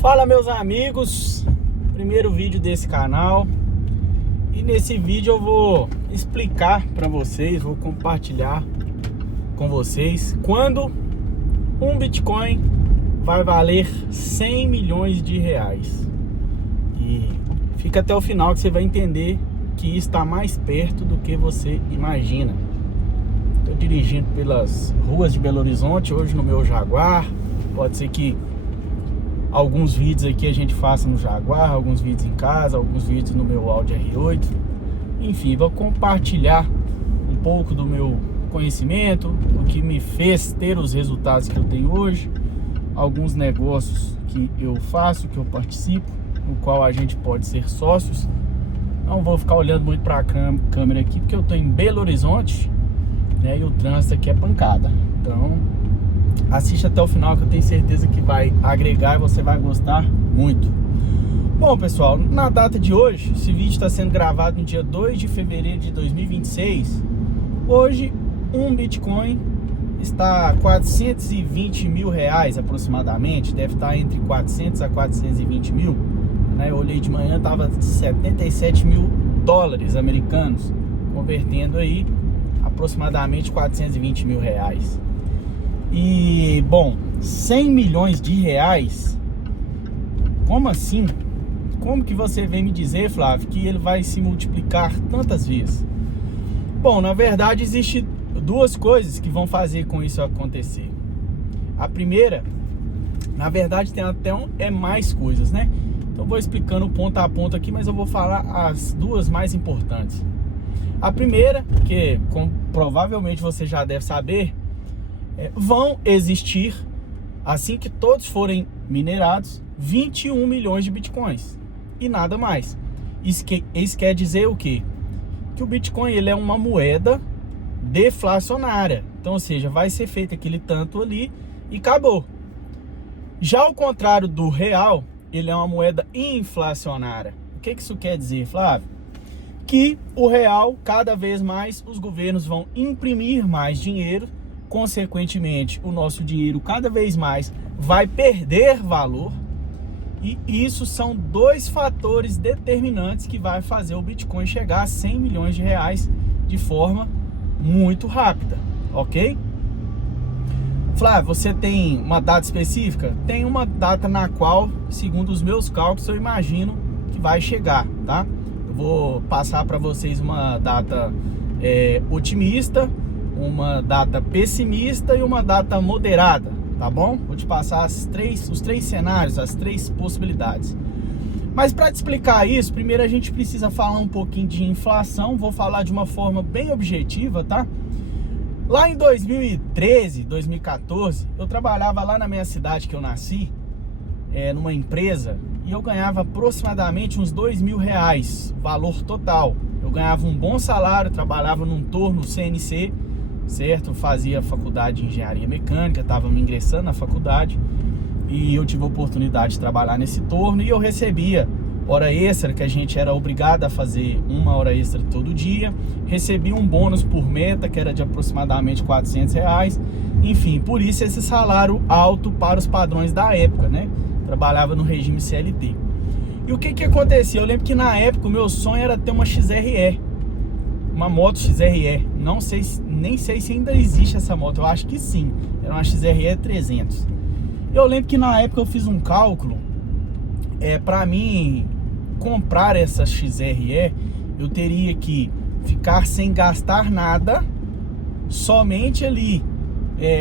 Fala, meus amigos, primeiro vídeo desse canal. E nesse vídeo eu vou explicar para vocês, vou compartilhar com vocês quando um Bitcoin vai valer 100 milhões de reais. E fica até o final que você vai entender que está mais perto do que você imagina. Estou dirigindo pelas ruas de Belo Horizonte hoje no meu Jaguar. Pode ser que alguns vídeos aqui a gente faça no Jaguar, alguns vídeos em casa, alguns vídeos no meu Audi R8. Enfim, vou compartilhar um pouco do meu conhecimento, o que me fez ter os resultados que eu tenho hoje, alguns negócios que eu faço, que eu participo, no qual a gente pode ser sócios. Não vou ficar olhando muito para a câmera aqui, porque eu estou em Belo Horizonte, né, e o trânsito aqui é pancada. Então assiste até o final que eu tenho certeza que vai agregar e você vai gostar muito. Bom, pessoal, na data de hoje, esse vídeo está sendo gravado no dia 2 de fevereiro de 2026. Hoje, um Bitcoin está a 420 mil reais aproximadamente. Deve estar entre 400 a 420 mil. Né? Eu olhei de manhã, estava 77 mil dólares americanos, convertendo aí aproximadamente 420 mil reais. E, bom, 100 milhões de reais, como assim? Como que você vem me dizer, Flávio, que ele vai se multiplicar tantas vezes? Bom, na verdade, existem duas coisas que vão fazer com isso acontecer. A primeira, na verdade, tem até mais coisas, né? Então, eu vou explicando ponto a ponto aqui, mas eu vou falar as duas mais importantes. A primeira, que como provavelmente você já deve saber, vão existir, assim que todos forem minerados, 21 milhões de bitcoins e nada mais. Isso quer dizer o quê? Que o Bitcoin ele é uma moeda deflacionária. Então, ou seja, vai ser feito aquele tanto ali e acabou. Já ao contrário do real, ele é uma moeda inflacionária. O que isso quer dizer, Flávio? Que o real, cada vez mais, os governos vão imprimir mais dinheiro. Consequentemente, o nosso dinheiro cada vez mais vai perder valor. E isso são dois fatores determinantes que vai fazer o Bitcoin chegar a 100 milhões de reais de forma muito rápida, ok? Flávio, você tem uma data específica? Tem uma data na qual, segundo os meus cálculos, eu imagino que vai chegar, tá? Eu vou passar para vocês uma data otimista, uma data pessimista e uma data moderada, tá bom? Vou te passar os três cenários, as três possibilidades. Mas para te explicar isso, primeiro a gente precisa falar um pouquinho de inflação. Vou falar de uma forma bem objetiva, tá? Lá em 2013, 2014, eu trabalhava lá na minha cidade que eu nasci, numa empresa, e eu ganhava aproximadamente uns 2 mil reais, valor total. Eu ganhava um bom salário, trabalhava num turno CNC, certo? Fazia faculdade de engenharia mecânica, estava me ingressando na faculdade e eu tive a oportunidade de trabalhar nesse turno e eu recebia hora extra, que a gente era obrigado a fazer uma hora extra todo dia, recebia um bônus por meta, que era de aproximadamente 400 reais, enfim, por isso esse salário alto para os padrões da época, né? Trabalhava no regime CLT. E o que acontecia? Eu lembro que na época o meu sonho era ter uma XRE, uma moto XRE, nem sei se ainda existe essa moto, eu acho que sim, era uma XRE 300. Eu lembro que na época eu fiz um cálculo, para mim comprar essa XRE, eu teria que ficar sem gastar nada, somente ali,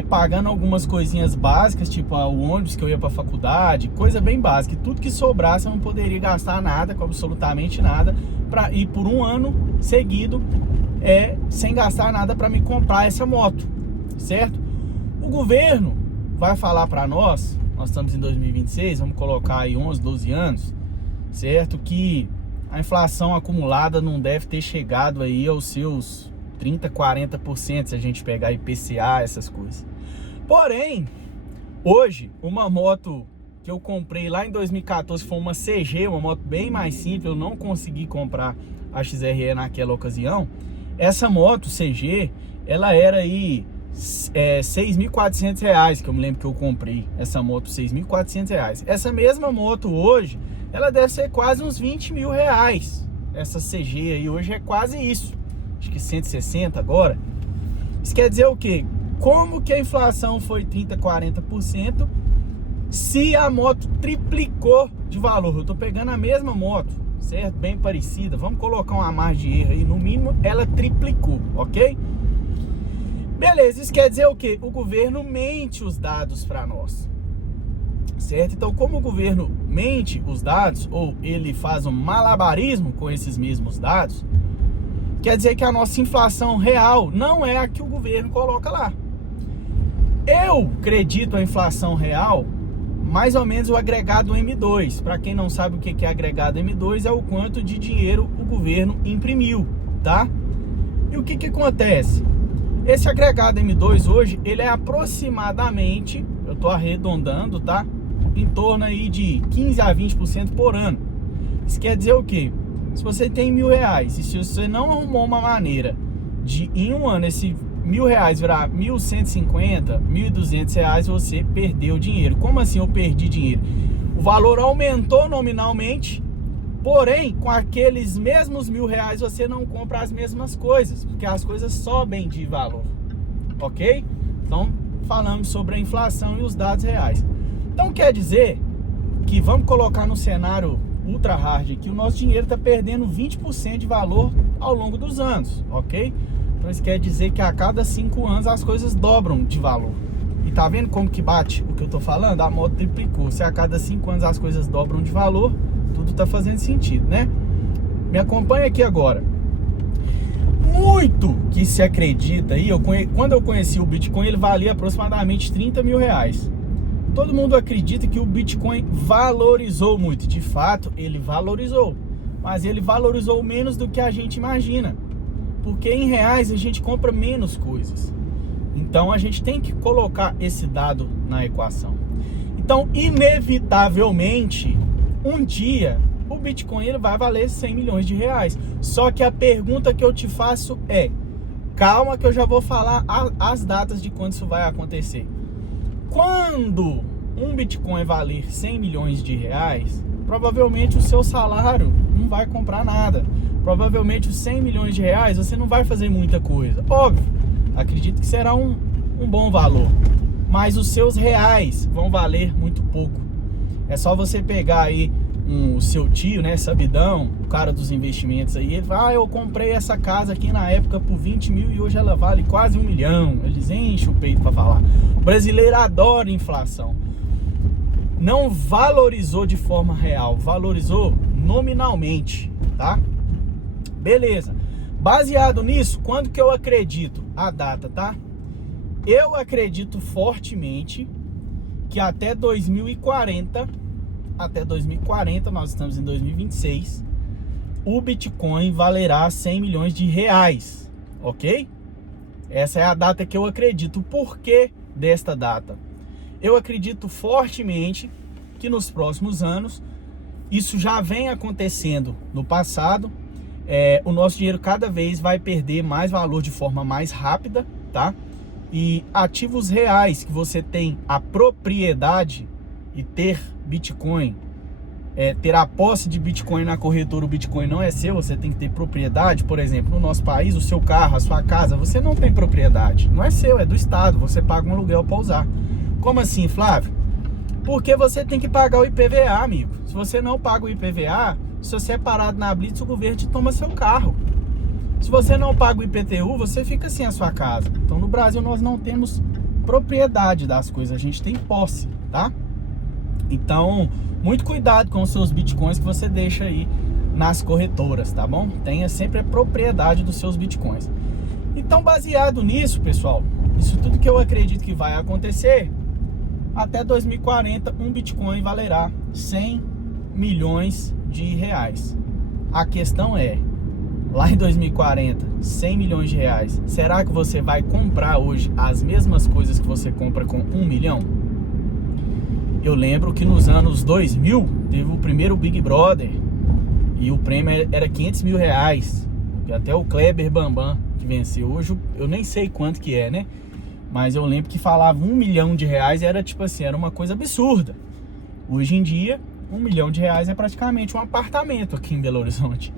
pagando algumas coisinhas básicas, tipo o ônibus que eu ia para a faculdade, coisa bem básica, e tudo que sobrasse eu não poderia gastar nada, com absolutamente nada, para ir por um ano seguido, sem gastar nada para me comprar essa moto, certo? O governo vai falar para nós estamos em 2026, vamos colocar aí 11, 12 anos, certo? Que a inflação acumulada não deve ter chegado aí aos seus 30%, 40%, se a gente pegar IPCA, essas coisas. Porém, hoje, uma moto que eu comprei lá em 2014 foi uma CG, uma moto bem mais simples, eu não consegui comprar a XRE naquela ocasião. Essa moto CG, ela era aí R$6.400, que eu me lembro que eu comprei essa moto por R$6.400. Essa mesma moto hoje, ela deve ser quase uns R$20 mil. Essa CG aí hoje é quase isso. Acho que 160 agora. Isso quer dizer o quê? Como que a inflação foi 30%, 40%, se a moto triplicou de valor? Eu tô pegando a mesma moto, certo? Bem parecida. Vamos colocar uma margem de erro aí. No mínimo, ela triplicou, ok? Beleza, isso quer dizer o quê? O governo mente os dados para nós, certo? Então, como o governo mente os dados, ou ele faz um malabarismo com esses mesmos dados, quer dizer que a nossa inflação real não é a que o governo coloca lá. Eu acredito a inflação real, mais ou menos o agregado M2. Para quem não sabe o que é agregado M2, é o quanto de dinheiro o governo imprimiu, tá? E o que acontece? Esse agregado M2 hoje, ele é aproximadamente, eu tô arredondando, tá? Em torno aí de 15 a 20% por ano. Isso quer dizer o quê? Se você tem R$1.000 e se você não arrumou uma maneira de, em um ano, esse R$1.000 virar R$1.150, R$1.200, você perdeu dinheiro. Como assim eu perdi dinheiro? O valor aumentou nominalmente, porém, com aqueles mesmos R$1.000 você não compra as mesmas coisas, porque as coisas sobem de valor, ok? Então, falamos sobre a inflação e os dados reais. Então, quer dizer que, vamos colocar no cenário ultra hard aqui, o nosso dinheiro está perdendo 20% de valor ao longo dos anos, ok? Então, isso quer dizer que a cada 5 anos as coisas dobram de valor. E tá vendo como que bate o que eu tô falando? A moto triplicou. Se a cada 5 anos as coisas dobram de valor, tudo tá fazendo sentido, né? Me acompanha aqui agora. Muito que se acredita aí, quando eu conheci o Bitcoin, ele valia aproximadamente R$30 mil. Todo mundo acredita que o Bitcoin valorizou muito. De fato, ele valorizou. Mas ele valorizou menos do que a gente imagina. Porque em reais a gente compra menos coisas. Então a gente tem que colocar esse dado na equação. Então, inevitavelmente, um dia o Bitcoin ele vai valer R$100 milhões. Só que a pergunta que eu te faço é: calma que eu já vou falar as datas de quando isso vai acontecer. Quando um Bitcoin valer R$100 milhões, provavelmente o seu salário não vai comprar nada. Provavelmente os R$100 milhões você não vai fazer muita coisa. Óbvio, acredito que será um bom valor, mas os seus reais vão valer muito pouco. É só você pegar aí o seu tio, né, sabidão, o cara dos investimentos aí, ele fala: eu comprei essa casa aqui na época por 20 mil e hoje ela vale quase R$1 milhão. Eles enchem o peito para falar. O brasileiro adora inflação. Não valorizou de forma real, valorizou nominalmente, tá? Beleza. Baseado nisso, quando que eu acredito? A data, tá? Eu acredito fortemente que até 2040, nós estamos em 2026, o Bitcoin valerá R$100 milhões, ok? Essa é a data que eu acredito. Por que desta data? Eu acredito fortemente que nos próximos anos, isso já vem acontecendo no passado, o nosso dinheiro cada vez vai perder mais valor de forma mais rápida, tá? E ativos reais que você tem a propriedade e ter Bitcoin, ter a posse de Bitcoin na corretora, o Bitcoin não é seu, você tem que ter propriedade. Por exemplo, no nosso país, o seu carro, a sua casa, você não tem propriedade, não é seu, é do Estado, você paga um aluguel para usar. Como assim, Flávio? Porque você tem que pagar o IPVA, amigo. Se você não paga o IPVA, se você é parado na blitz, o governo te toma seu carro. Se você não paga o IPTU, você fica sem a sua casa. Então, no Brasil, nós não temos propriedade das coisas, a gente tem posse, tá? Então, muito cuidado com os seus bitcoins que você deixa aí nas corretoras, tá bom? Tenha sempre a propriedade dos seus bitcoins. Então, baseado nisso, pessoal, isso tudo que eu acredito que vai acontecer, até 2040, um Bitcoin valerá R$100 milhões. A questão é, lá em 2040, R$100 milhões, será que você vai comprar hoje as mesmas coisas que você compra com 1 milhão? Eu lembro que nos anos 2000 teve o primeiro Big Brother e o prêmio era R$500 mil, até o Kleber Bambam que venceu. Hoje eu nem sei quanto que é, né? Mas eu lembro que falava R$1 milhão, era tipo assim, era uma coisa absurda. Hoje em dia, R$1 milhão é praticamente um apartamento aqui em Belo Horizonte.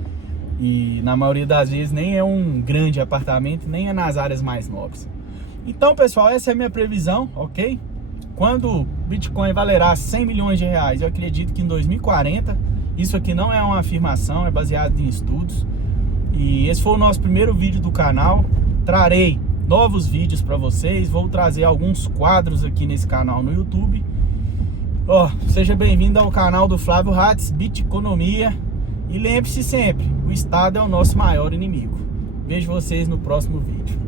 E na maioria das vezes nem é um grande apartamento, nem é nas áreas mais nobres. Então, pessoal, essa é a minha previsão, ok? Quando o Bitcoin valerá R$100 milhões, eu acredito que em 2040, isso aqui não é uma afirmação, é baseado em estudos. E esse foi o nosso primeiro vídeo do canal. Trarei novos vídeos para vocês, vou trazer alguns quadros aqui nesse canal no YouTube. Seja bem-vindo ao canal do Flávio Hatz, Bitconomia. E lembre-se sempre, o Estado é o nosso maior inimigo. Vejo vocês no próximo vídeo.